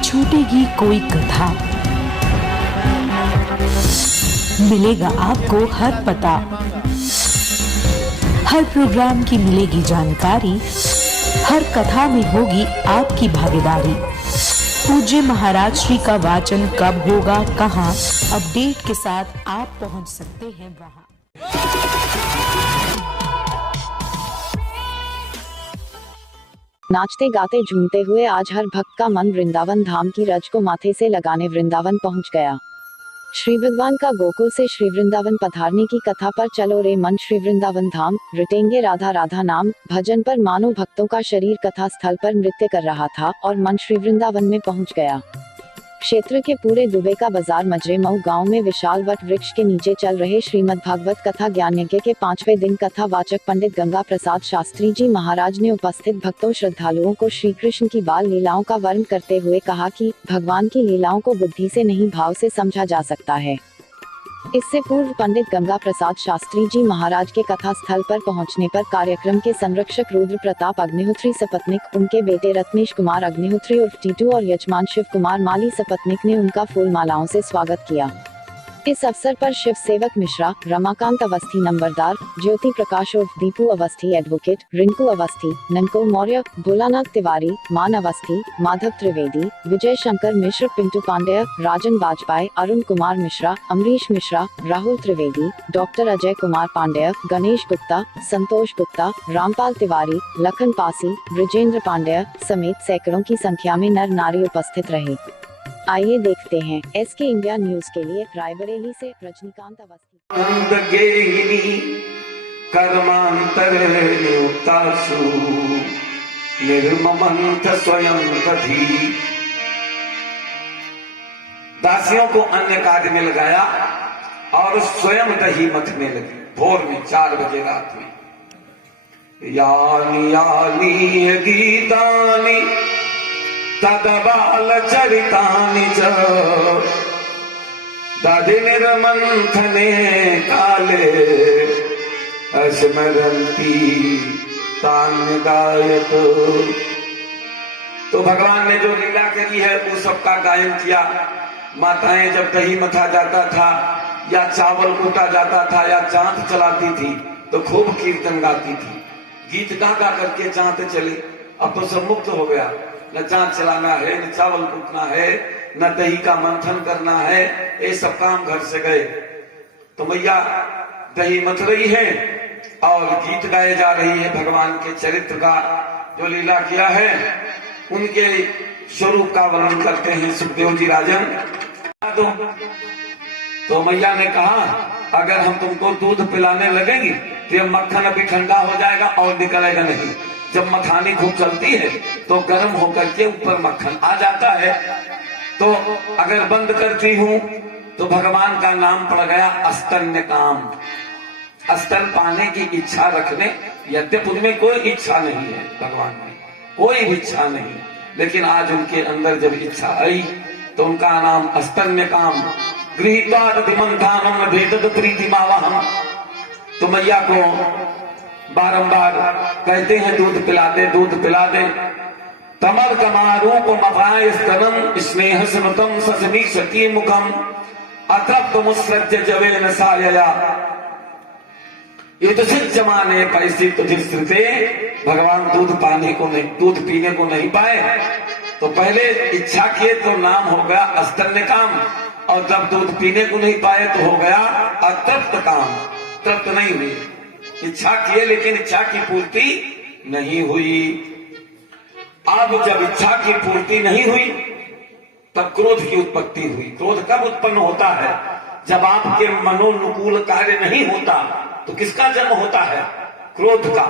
छूटेगी कोई कथा, मिलेगा आपको हर पता, हर प्रोग्राम की मिलेगी जानकारी, हर कथा में होगी आपकी भागीदारी। पूज्य महाराज श्री का वाचन कब होगा, कहाँ, अपडेट के साथ आप पहुंच सकते हैं वहां। नाचते गाते झूमते हुए आज हर भक्त का मन वृंदावन धाम की रज को माथे से लगाने वृंदावन पहुंच गया। श्री भगवान का गोकुल से श्री वृंदावन पधारने की कथा पर चलो रे मन श्री वृंदावन धाम, रटेंगे राधा राधा नाम। भजन पर मानो भक्तों का शरीर कथा स्थल पर नृत्य कर रहा था और मन श्री वृंदावन में पहुंच गया। क्षेत्र के पूरे दुबे का बाजार मजरे मऊ गांव में विशाल वट वृक्ष के नीचे चल रहे श्रीमद् भागवत कथा ज्ञान यज्ञ के 5वें दिन कथा वाचक पंडित गंगा प्रसाद शास्त्री जी महाराज ने उपस्थित भक्तों श्रद्धालुओं को श्री कृष्ण की बाल लीलाओं का वर्णन करते हुए कहा कि भगवान की लीलाओं को बुद्धि से नहीं भाव से समझा जा सकता है। इससे पूर्व पंडित गंगा प्रसाद शास्त्री जी महाराज के कथा स्थल पर पहुंचने पर कार्यक्रम के संरक्षक रुद्र प्रताप अग्निहोत्री सपत्निक, उनके बेटे रत्नेश कुमार अग्निहोत्री उर्फ टीटू और यजमान शिव कुमार माली सपत्निक ने उनका फूल मालाओं से स्वागत किया। इस अवसर पर शिव सेवक मिश्रा, रमाकांत अवस्थी नंबरदार, ज्योति प्रकाश उर्फ दीपू अवस्थी एडवोकेट, रिंकू अवस्थी, नंको मौर्य, भोलानाथ तिवारी, मान अवस्थी, माधव त्रिवेदी, विजय शंकर मिश्र, पिंटू पांडेय, राजन बाजपाई, अरुण कुमार मिश्रा, अमरीश मिश्रा, राहुल त्रिवेदी, डॉक्टर अजय कुमार पांडेय, गणेश गुप्ता, संतोष गुप्ता, रामपाल तिवारी, लखन पासी, ब्रजेंद्र पांडेय समेत सैकड़ों की संख्या में नर नारी उपस्थित रहे। आइए देखते हैं SK इंडिया न्यूज के लिए रायबरेली से रजनीकांत अवस्थी। दासियों को अन्य कार्य में लगाया और स्वयं दही मथने लगी। भोर में 4 बजे रात में यानी यानी गीतानी तदबाल चरितानि च दधिनिर्मन्थने काले स्मरन्ति तान् गायत। तो भगवान ने जो लीला करी है वो सबका गायन किया। माताएं जब दही मथा जाता था या चावल कूटा जाता था या चांद चलाती थी तो खूब कीर्तन गाती थी। गीत गा गा करके चांद चले। अब तो सब मुक्त हो गया, न चांद चलाना है, न चावल कूटना है, न दही का मंथन करना है, ये सब काम घर से गए। तो मैया दही मथ रही है और गीत गाए जा रही है। भगवान के चरित्र का जो लीला किया है उनके स्वरूप का वर्णन करते हैं सुखदेव जी राजन। तो मैया ने कहा अगर हम तुमको दूध पिलाने लगेंगे तो ये मक्खन अभी ठंडा हो जाएगा और निकलेगा नहीं। जब मखानी खूब चलती है तो गर्म होकर के ऊपर मक्खन आ जाता है। तो अगर बंद करती हूँ तो भगवान का नाम पड़ गया अस्तन्य काम। स्तन पाने की इच्छा रखने, यद्यपि उनमें कोई इच्छा नहीं है, भगवान में कोई इच्छा नहीं, लेकिन आज उनके अंदर जब इच्छा आई तो उनका नाम अस्तन्य काम। गृहीत्वा दधिमन्थानम भेदत प्रीतिमावहम। तो मैया को बारंबार कहते हैं दूध पिला दे, दूध पिला दे। तमल कमारूप मपाय स्तनम स्नेह स्मृतम ससमी सती मुखम अतृप्त मुस्रज जवेन सायया युद्धसित जमाने पैसी तुझे। भगवान दूध पाने को नहीं, दूध पीने को नहीं पाए तो पहले इच्छा किए तो नाम हो गया अस्तन्य काम, और जब दूध पीने को नहीं पाए तो हो गया अतृप्त काम। तृप्त नहीं हुई, इच्छा किए लेकिन इच्छा की पूर्ति नहीं हुई। अब जब इच्छा की पूर्ति नहीं हुई तब क्रोध की उत्पत्ति हुई। क्रोध कब उत्पन्न होता है? जब आपके मनोनुकूल कार्य नहीं होता तो किसका जन्म होता है? क्रोध का।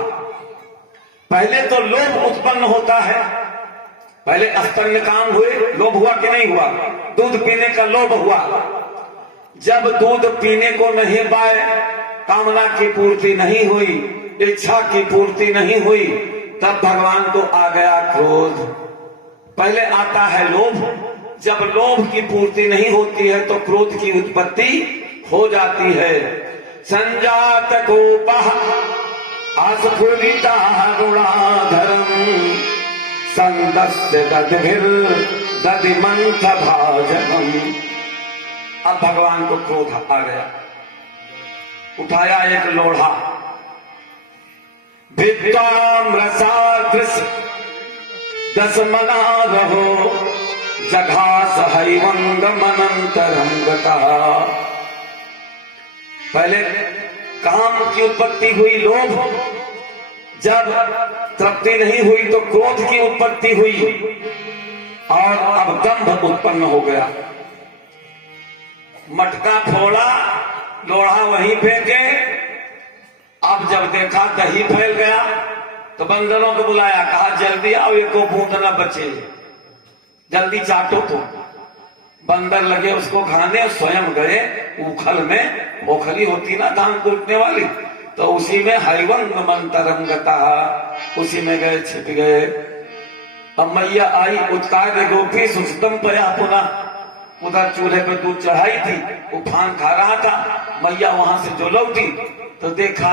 पहले तो लोभ उत्पन्न होता है। पहले अस्तन्य काम हुए, लोभ हुआ कि नहीं हुआ? दूध पीने का लोभ हुआ। जब दूध पीने को नहीं पाए, कामना की पूर्ति नहीं हुई, इच्छा की पूर्ति नहीं हुई, तब भगवान को आ गया क्रोध। पहले आता है लोभ। जब लोभ की पूर्ति नहीं होती है तो क्रोध की उत्पत्ति हो जाती है। संजात कोपः आस्फुरिता गुणाधरम संदस्य दधिर् दधि मंथ भाजनम। अब भगवान को क्रोध आ गया, उठाया एक लोढ़ा, भित्ताम्रसादृश दशमना रहो जघास हैवंगमनंतरं गतः। पहले काम की उत्पत्ति हुई लोभ, जब तृप्ति नहीं हुई तो क्रोध की उत्पत्ति हुई, और अब दंभ उत्पन्न हो गया। मटका फोड़ा, लोढ़ा वहीं फेंके। अब जब देखा दही फैल गया तो बंदरों को बुलाया, कहा जल्दी आओ, ये को बूंद न बचे, जल्दी चाटो। तो बंदर लगे उसको खाने, स्वयं गए उखल में, ओखली होती ना धान कूटने वाली, तो उसी में हैवंग मंतरंगता, उसी में गए, छिप गए। अब मैया आई, उत्कार गोपी सुस्तम पया पुनः, उधर चूल्हे पे दूध चढ़ाई थी, उफान खा रहा था। मैया वहां से जो लौटी तो देखा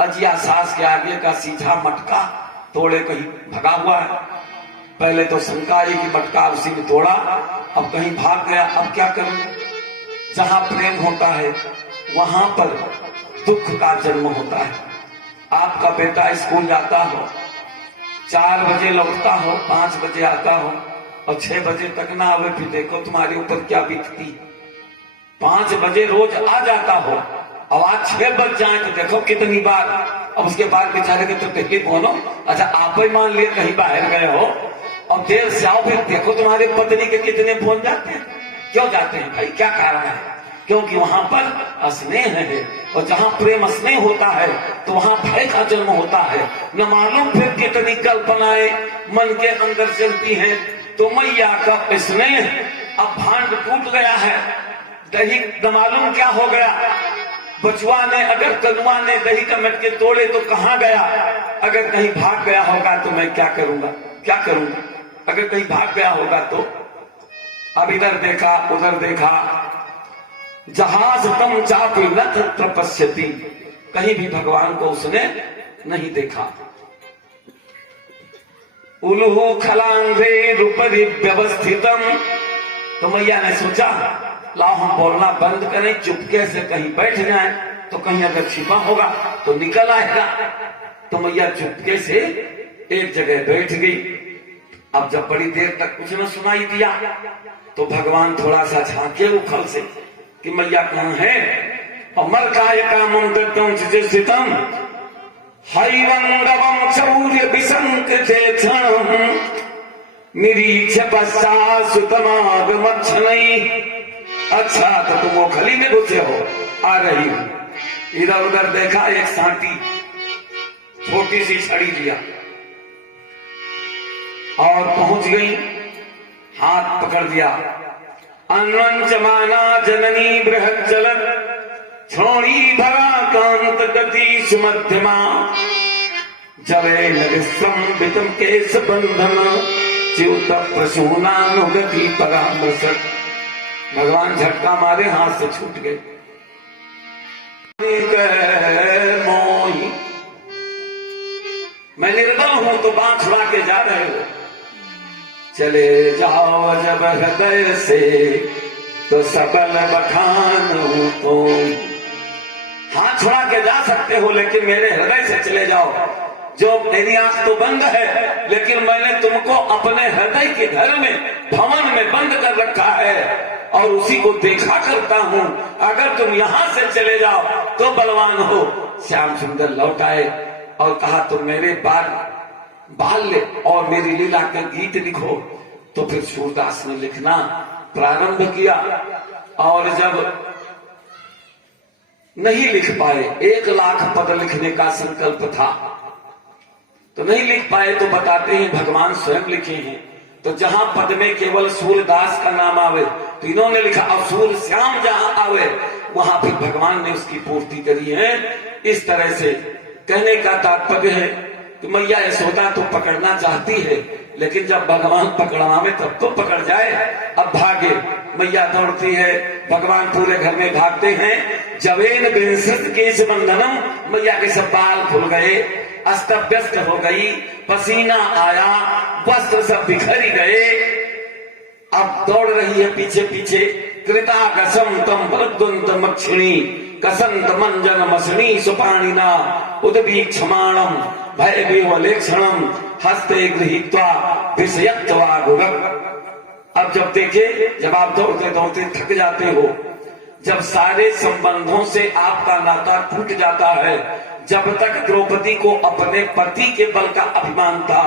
अजिया सास के आगे का सीधा मटका तोड़े कहीं भगा हुआ है। पहले तो शंका आई कि मटका उसी में तोड़ा, अब कहीं भाग गया, अब क्या करूं। जहां प्रेम होता है वहां पर दुख का जन्म होता है। आपका बेटा स्कूल जाता हो, 4 बजे लौटता हो, 5 बजे आता हो और 6 बजे तक ना आवे, फिर देखो तुम्हारे ऊपर क्या बीतती। 5 बजे रोज आ जाता हो, अब आज 6 बज जाए तो देखो कितनी बार। अब उसके बाद बेचारे के तो तकलीफ होनो, अच्छा आप ही मान लिए कहीं बाहर गए हो और देर से आओ, फिर देखो तुम्हारे पत्नी के कितने फोन जाते हैं। क्यों जाते हैं भाई, क्या कारण है? क्योंकि वहां पर स्नेह है, और जहां प्रेम स्नेह होता है तो वहां भय का जन्म होता है। न मालूम फिर कितनी कल्पनाएं मन के अंदर चलती हैं। तो मैया का स्नेह अब भांड टूट गया है, दही न मालूम क्या हो गया। बचुआ ने अगर कलुआ ने दही का मटके तोड़े तो कहां गया। अगर कहीं भाग गया होगा तो मैं क्या करूंगा, क्या करूंगा। अगर कहीं भाग गया होगा तो। अब इधर देखा उधर देखा, जहाज तम चापी न तपस्यति, कहीं भी भगवान को उसने नहीं देखा। उलूहु खलांग्रे रूपरि व्यवस्थितम, तो मैया ने सोचा लाओ हम बोलना बंद करें, चुपके से कहीं बैठ जाएं, तो कहीं अगर छिपा होगा तो निकल आएगा। तो मैया चुपके से एक जगह बैठ गई। अब जब बड़ी देर तक कुछ न सुनाई दिया तो भगवान थोड़ा सा झांके उखल से कि मैया कहां है। अमर काय कामम दत्तम स्थितम हैवंगवम चौर्य विसंकृते क्षणम निरीक्ष पश्चात सुतमागमच्छनै। अच्छा तो तुम ओखली में घुसे हो, आ रही हो। इधर उधर देखा, एक सांटी छोटी सी छड़ी लिया और पहुंच गई, हाथ पकड़ दिया। अन्वंचमाना जननी बृहत चलत छोड़ी भरा कांत गति सुमध्यमा जवे नविस्त्रम केश बंधन च्युत प्रसूनानुगति परामर्शक। भगवान झटका मारे, हाथ से छूट गए। मोही मैं निर्बल हूं तो बांध छुड़ा के जा रहे हो, चले जाओ जब हृदय से तो सबल बखान हूं तो। हाथ छुड़ा के जा सकते हो लेकिन मेरे हृदय से चले जाओ। जो मेरी आंख तो बंद है लेकिन मैंने तुमको अपने हृदय के घर में, भवन में बंद कर रखा है और उसी को देखा करता हूं। अगर तुम यहां से चले जाओ तो बलवान हो। श्याम सुंदर लौट आए और कहा तुम मेरे बाल्य और मेरी लीला के गीत लिखो। तो फिर सूरदास ने लिखना प्रारंभ किया और जब नहीं लिख पाए, 1,00,000 पद लिखने का संकल्प था तो नहीं लिख पाए, तो बताते हैं भगवान स्वयं लिखे हैं। तो जहां पद में केवल सूरदास का नाम आवे तो इन्होंने लिखा, अब सूर श्याम जहां आवे वहां फिर भगवान ने उसकी पूर्ति करी है। इस तरह से कहने का तात्पर्य है कि मैया यशोदा तो पकड़ना चाहती है लेकिन जब भगवान पकड़वा में तब तो पकड़ जाए। अब भागे, मैया दौड़ती है, भगवान पूरे घर में भागते हैं। जवेन विंसृत केश बंधनम, मैया के सब बाल खुल गए, अस्त व्यस्त हो गई, पसीना आया, वस्त्र सब बिखर गए। अब दौड़ रही है पीछे पीछे। कृता कसम तम बलद्वंत मक्षिणी कसंत मंजन मसणी सुपाणिना उद्वीक्षमाणम भय विवलेक्षणम हस्ते गृहीत्वा विषयत्वा गुरव। अब जब देखे, जब आप दौड़ते दौड़ते थक जाते हो, जब सारे संबंधों से आपका नाता टूट जाता है, जब तक द्रौपदी को अपने पति के बल का अभिमान था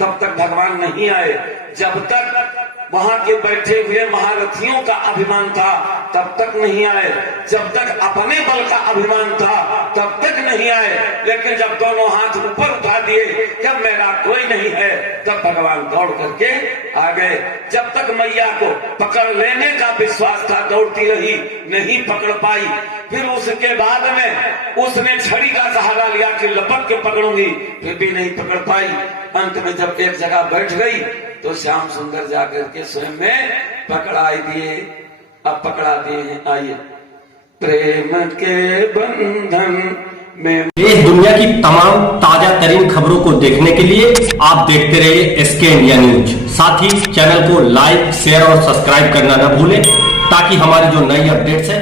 तब तक भगवान नहीं आए, जब तक वहां के बैठे हुए महारथियों का अभिमान था तब तक नहीं आए, जब तक अपने बल का अभिमान था तब तक नहीं आए। लेकिन जब दोनों हाथ ऊपर उठा दिए, जब मेरा कोई नहीं है, तब भगवान दौड़ करके आ गए। जब तक मैया को पकड़ लेने का विश्वास था, दौड़ती रही, नहीं पकड़ पाई। फिर उसके बाद में उसने छड़ी का सहारा लिया कि लपक के पकड़ूंगी, फिर भी नहीं पकड़ पाई। अंत में जब एक जगह बैठ गई तो श्याम सुंदर जाकर के स्वयं में पकड़ाई दिए। अब पकड़ा दिए हैं, आइए। प्रेम के बंधन में देश दुनिया की तमाम ताजा तरीन खबरों को देखने के लिए आप देखते रहिए एसके इंडिया न्यूज। साथ ही चैनल को लाइक, शेयर और सब्सक्राइब करना न भूलें ताकि हमारी जो नई अपडेट्स है